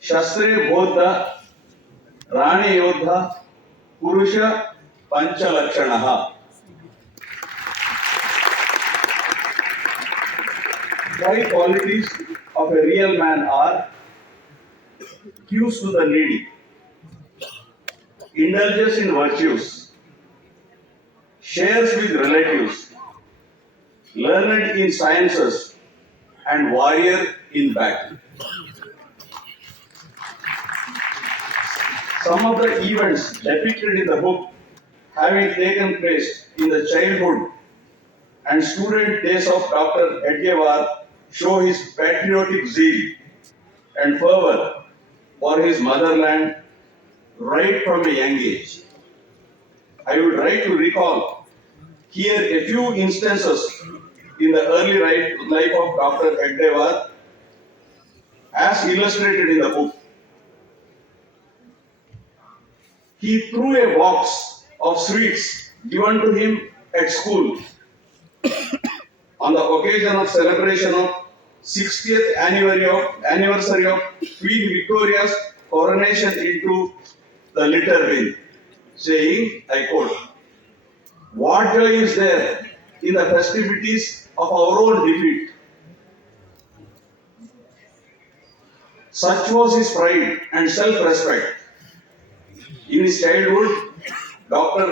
Shastre Bodha Rani Yodha Purusha Panchalakshanaha. Five qualities of a real man are: gives to the needy, indulges in virtues, shares with relatives, learned in sciences, and warrior in battle. Some of the events depicted in the book having taken place in the childhood and student days of Dr. Hedgewar show his patriotic zeal and fervor for his motherland right from a young age. I would like to recall here a few instances in the early life of Dr. Hedgewar as illustrated in the book. He threw a box of sweets given to him at school on the occasion of celebration of 60th anniversary of Queen Victoria's coronation into the litter bin, saying, I quote, "What joy is there in the festivities of our own defeat?" Such was his pride and self-respect. In his childhood, Dr.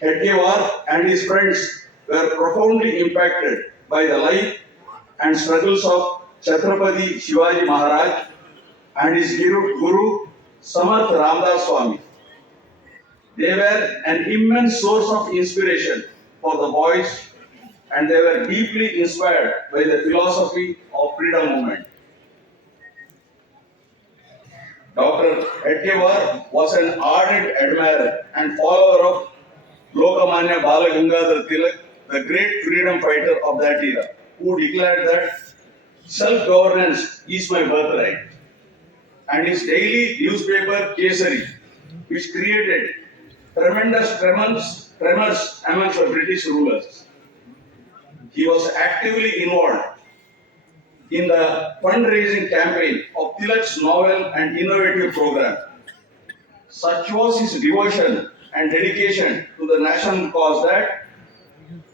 Hedgewar and his friends were profoundly impacted by the life and struggles of Chhatrapati Shivaji Maharaj and his Guru Samarth Ramdas Swami. They were an immense source of inspiration for the boys, and they were deeply inspired by the philosophy of freedom movement. Dr. Hedgewar was an ardent admirer and follower of Lokamanya Balagangadhar Tilak, the great freedom fighter of that era, who declared that self-governance is my birthright. And his daily newspaper Kesari, which created tremendous tremors amongst the British rulers. He was actively involved in the fundraising campaign of Tilak's novel and innovative program. Such was his devotion and dedication to the national cause that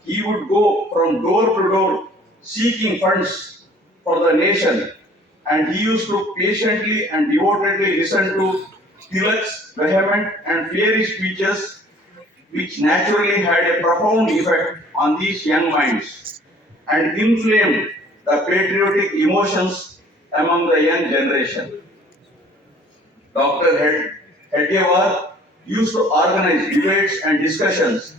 he would go from door to door seeking funds for the nation, and he used to patiently and devotedly listen to Tilak's vehement and fiery speeches, which naturally had a profound effect on these young minds and inflamed the patriotic emotions among the young generation. Dr. Hedgewar used to organize debates and discussions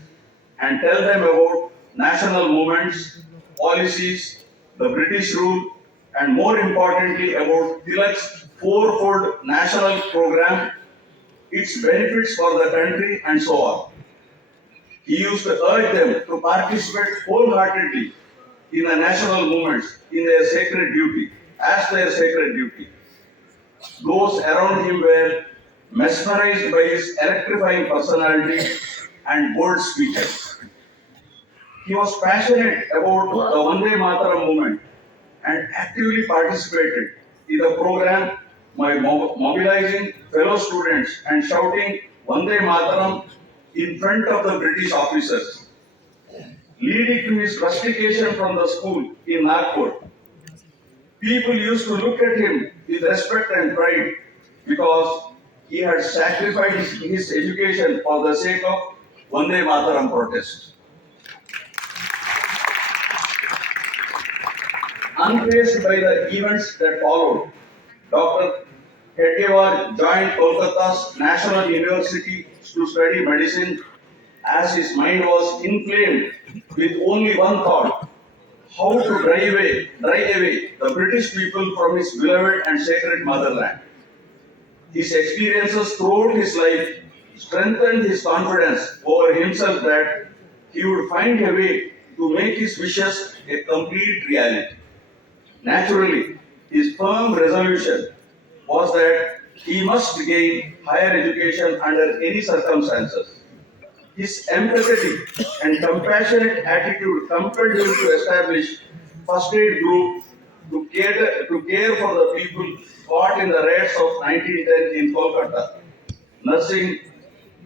and tell them about national movements, policies, the British rule, and more importantly about Tilak's fourfold national program, its benefits for the country, and so on. He used to urge them to participate wholeheartedly in the national movements in their sacred duty, as their sacred duty. Those around him were mesmerized by his electrifying personality and bold speeches. He was passionate about the Vande Mataram movement and actively participated in the program by mobilizing fellow students and shouting Vande Mataram in front of the British officers, leading to his rustication from the school in Nagpur. People used to look at him with respect and pride because he had sacrificed his education for the sake of Vande Mataram protest. Unfazed by the events that followed, Dr. Hedgewar joined Kolkata's National University to study medicine as his mind was inflamed with only one thought: how to drive away the British people from his beloved and sacred motherland. His experiences throughout his life strengthened his confidence over himself that he would find a way to make his wishes a complete reality. Naturally, his firm resolution was that he must gain higher education under any circumstances. His empathetic and compassionate attitude compelled him to establish first aid group to care for the people caught in the raids of 1910 in Kolkata, nursing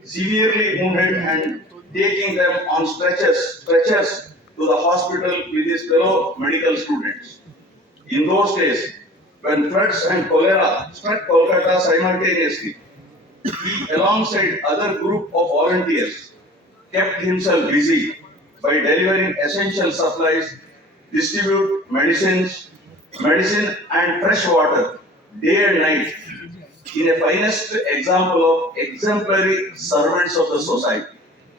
severely wounded and taking them on stretchers to the hospital with his fellow medical students. In those days, when floods and cholera struck Kolkata simultaneously, he, alongside other group of volunteers, kept himself busy by delivering essential supplies, distribute medicine and fresh water day and night in a finest example of exemplary servants of the society.